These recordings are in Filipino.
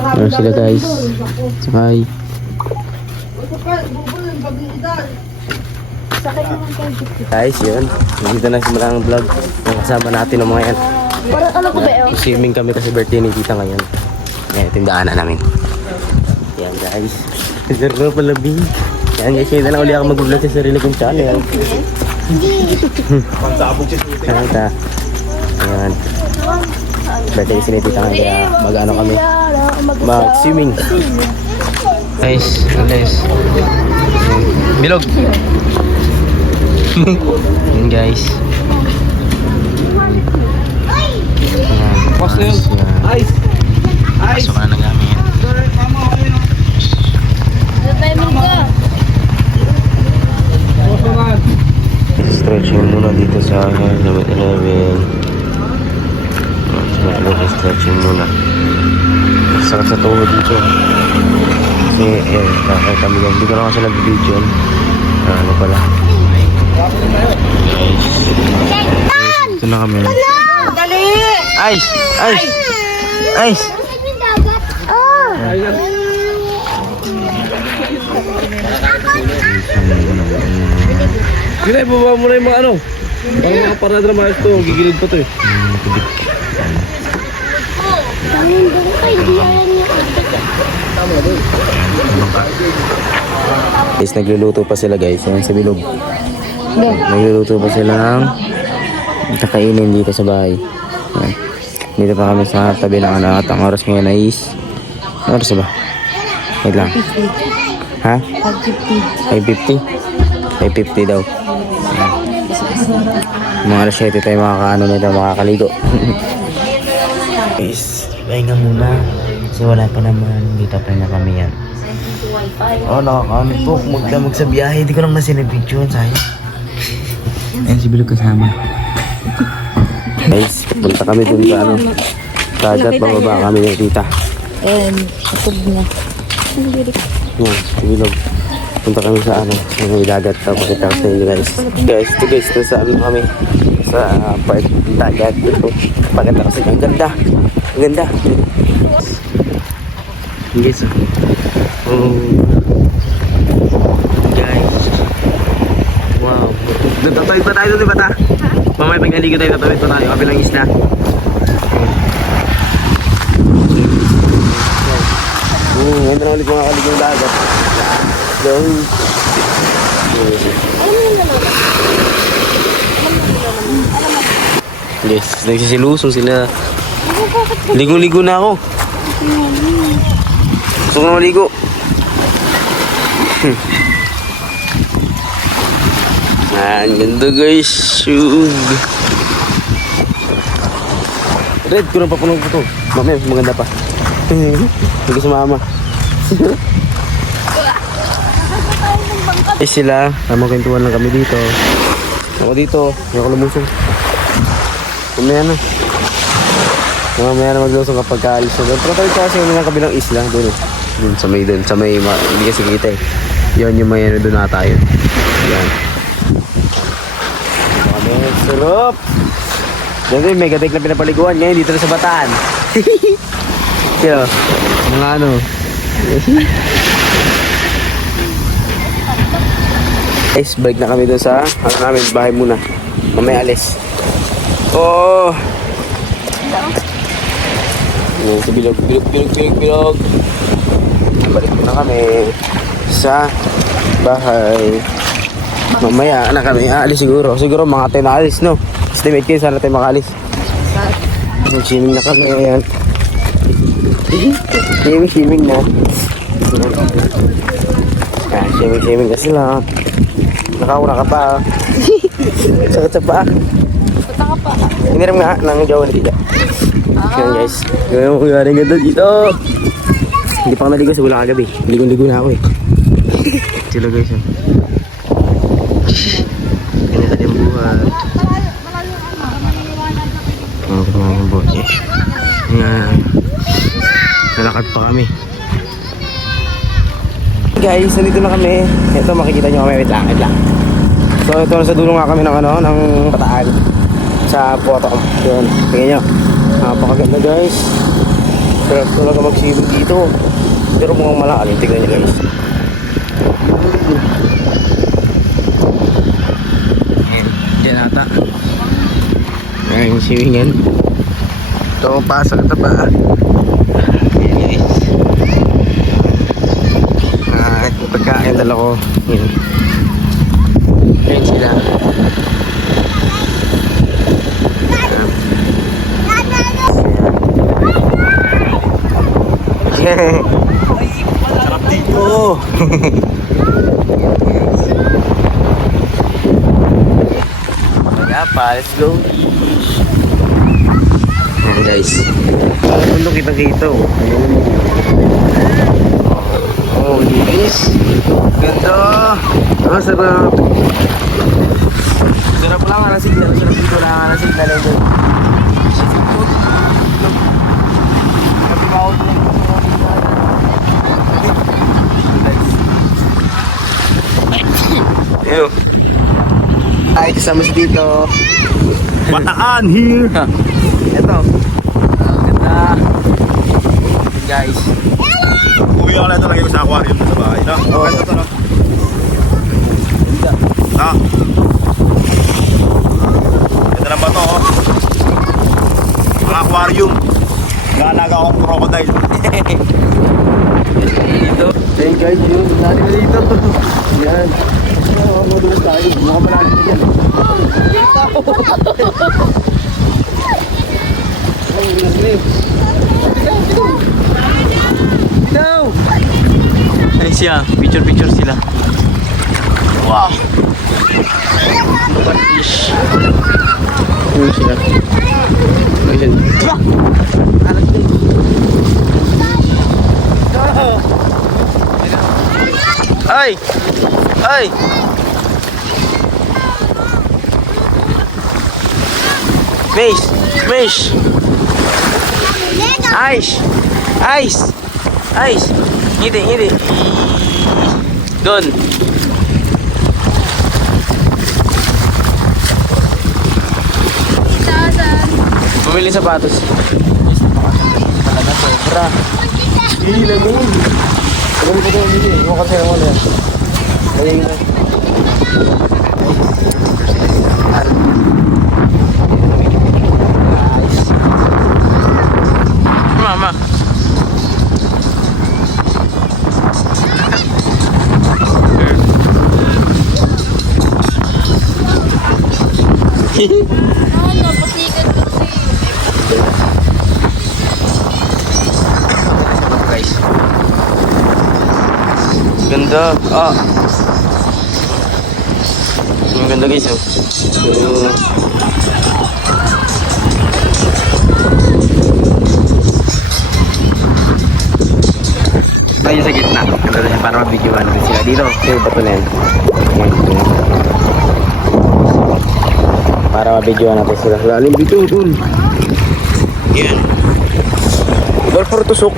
Meron sila guys. Sakay. Guys, yun. Dito na si Malang Vlog. Kasama natin ang mga yan. Parang ano ko ba yun? Swimming kami kasi birthday ni tita ngayon. Ngayon, ito yung daanan namin. Yan guys. Zero pala B. Yan guys, ngayon na lang uli ako mag-vlog sa sarili kong channel. Kanta. Ayan. Birthday kasi ni tita ngayon. Kaya mag-ano kami. Mag-swimming. Guys, guys. Bilog. Yan guys. Ayan. Ice! Ice! Pasok na ng gamit. Stretching muna dito sa 7-Eleven. Stretching muna. Sakit sa tuhod dito. Kasi kakay kami yan. Hindi ko na kasi nag-video. Ano pala. Ito na kami. Dali! Ice! Ice! Ice! Ginay, baba mo na yung mga ano. Ang mga parada na maayos to. Gigilid pa to eh. Guys, nagluluto pa sila guys. Ayan sa bilog. Nagluluto pa sila ng kakainin dito sa bahay. Ayan. Dito pa kami sa tabi ng anak. At ang oras ngayon ay ano oras ba? Wait lang. Ha? 5:50. 5:50 daw. Mga alas 7 tayo makakaano nito, makakaligo. Guys, pahinga muna. Kasi wala pa naman. Dito pa na kami yan. Oh, nakakaano po. Magdamag sa biyahe. Hindi ko lang nasinabidyo. Sayang. Ayan si Bilog kasama. Guys, punta kami dun sa ano. Dagat, bababa kami ng tita. Atog niya. Yan, si Bilog. Punta kami sa ano, sa may dagat. Pakita ko sa inyo guys. Guys, ito guys, nasa ano kami. Sa part ng dagat. Ito, pakita ko sa inyo. Ang ganda. Ang ganda. Guys, oh. Guys. Wow. Tatawid pa tayo doon, diba ta? Mamaya pag naligo tayo, tatawid pa tayo. Kapilang isla. Ngayon na ulit mga kaligong dagat. Yes, nagsisilusong sila. Ligo-ligo na ako. Gusto ko na maligo. Ang ganda guys. Shug. Red ko na papunog ito. Mamaya maganda pa. Hindi sa mama. Eh sila, kwentuhan lang kami dito. Ako dito, hindi ako lumusong. Mamaya na. Mamaya na maglusong kapag kaalis na doon. Pero tayo kasi yung kabilang isla doon eh. Doon sa may, hindi kasi kita eh. Yun yung may ano doon na tayo. Yan. Mamaya, sarap! Dito yung Megatek na pinapaliguan ngayon dito na sa Bataan. Kaya, mga ano. Guys, balik na kami doon sa ano namin, bahay muna. Mamaya alis. Oh! Yan, sa bilog. Balik na kami sa bahay. Mamaya na kami aalis siguro. Siguro mga tayo na alis, no? Estimate kayo, sana tayo makalis. Swimming na kami, ayan. Swimming na. Swimming na sila. Nakauna ka pa. Sakit sa paa. Hiniram nga ng jawa na tita. Yan guys. Gawin mo kung yaring ganda dito. Hindi pa kami naligo sa ulang kagabi. Ligo-ligo na ako eh. Sila guys. Ganito din buhay. Ang mga boss. Yan. Nalakad pa kami. Guys, nandito na kami. Ito makikita nyo kami. Wait lang. So ito nasa dulo nga kami ng ano, ng Bataan. Sa photo ko. Yun. Tingnan nyo. Napakaganda guys. Sarap talaga mag-swimming dito. Pero mukhang malalim. Tignan nyo guys. Ayan. Diyan ata. Ayan yung swimming yan. Ito pasok ito pa. Ayan guys. Pagkain dala ko. Ayan. Ayan sila. Sarap dito. Kaya pa, let's go. Ayan guys. Parang mundo kita-kita oh. Oh, guys. Ganda. Ang sarap. Sarap lang ang signal. Sarap dito lang ang signal na ito. Happy bawat na ito. Ew. Ay, kasama si Tito. Bataan here. Ito. Ganda. Guys. Uwi ako na ito lagay ko sa aquarium sa bahay. No? Oo. Ito no? Ha? Ito lang ba ito oh? Ang aquarium. Galaga akong crocodile. Dito. Hey guys, yun. Lari na dito. Yan. Madulas tayo. Mukha malaki na yan. No! Ay siya, picture sila. Wow! What fish? Yun sila. Ayun. Anak yun. Ay! Ay! Fish! Fish! Ice! Ice! Ice! Hindi. Doon. Bumili sapatos. Talaga sobra. Hila nun. Alam ko ito bumili. Huwag kasi naman yan. Kaya yun. Mama. Guys. Ganda. Ah. Ang ganda guys oh. Tayo sa gitna. Ganda na siya para mabigyan natin sila dito. Yung bato na yan. Yan. Para mabigyan natin sila. Lalim dito dun. Yan. Ibar puro tusok.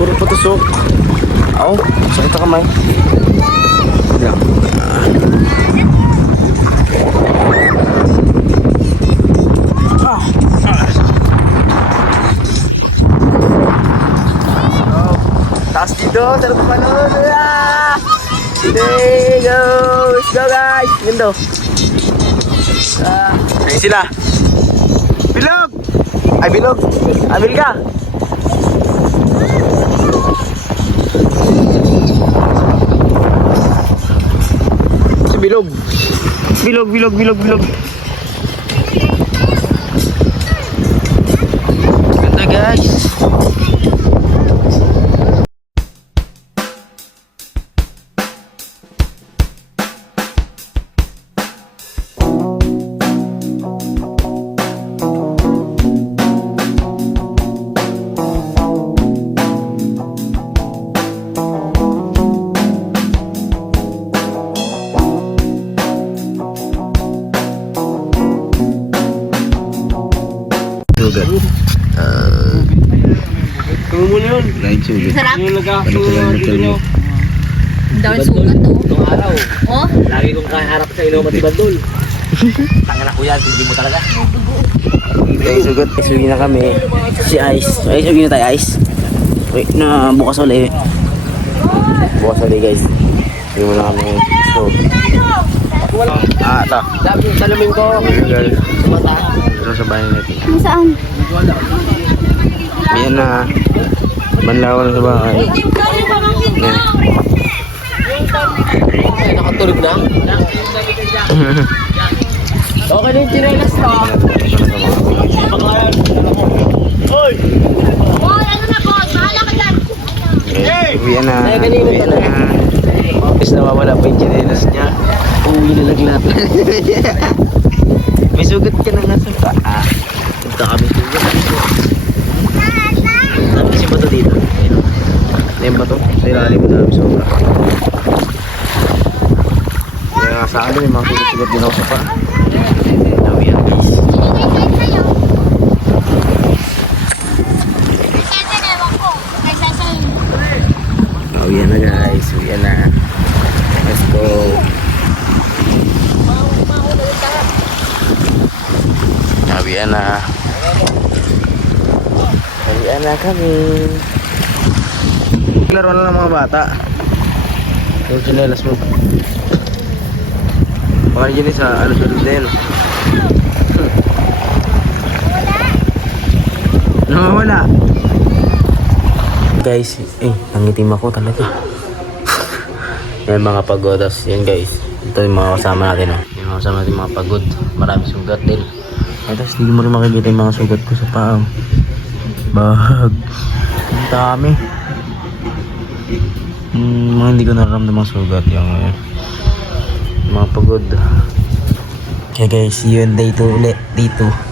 Puro patusok. Aw, sakit ang kamay. Yan. Taas dito, sarap pa manood. There go. Let's go guys. Ganda. Ayun sila. Bilog! Ay, bilog. Ambil ka. Si bilog. Bilog. Ganda guys. Sugat. Kung mo yun. Lain sugat. Sarap. Yung nagkakasunod dito nyo. Ang dami sugat to. Itong araw. Oh? Lagi kong kaharap sa inuman si Bandol. Tangan ako yan, hindi mo talaga. Guys, sugat. Sugi na kami. Si Ice. Ay, sugi na tayo, Ice. Wait, na bukas ulit. Bukas ulit, guys. Sugi mo na kami. So, ito. Salamin ko. Guys. Ito sa bahay natin. Saan? Yan na. Banlawan na sa bahay. Yan. Nakatulog na? Okay na yung chinelas ko. Hoy! Boy, ano na boy? Bahala ka dyan. Uwian na. Uwian na. Tapos nawawala pa yung chinelas niya. Uwi na laglat. May sugat ka na nga sa paa. Punta kami sugat. Dami kasi bato dito. Ano yung bato? Sa ilalim na dami sugat. Kaya nga sa akin, may mga sugat-sugat din ako sa paa. Dami yan guys. Uwian na guys. Uwian na. Let's go. Uwian na. Uwian na kami. Laro na ng mga bata. Yung chinelas mo. Baka dyan sa ano din. Nawawala. Guys, nangitim ako talaga. Yan mga pagodas. Yan guys. Ito yung mga kasama natin. Yung mga kasama natin mga pagod. Marami sugat din. At tapos hindi mo rin makikita yung mga sugat ko sa paa. Bahag. Ang dami. Mga hindi ko nararamdaman mga sugat. Yung mga pagod. Okay guys, see you on day 2 ulit. Day 2.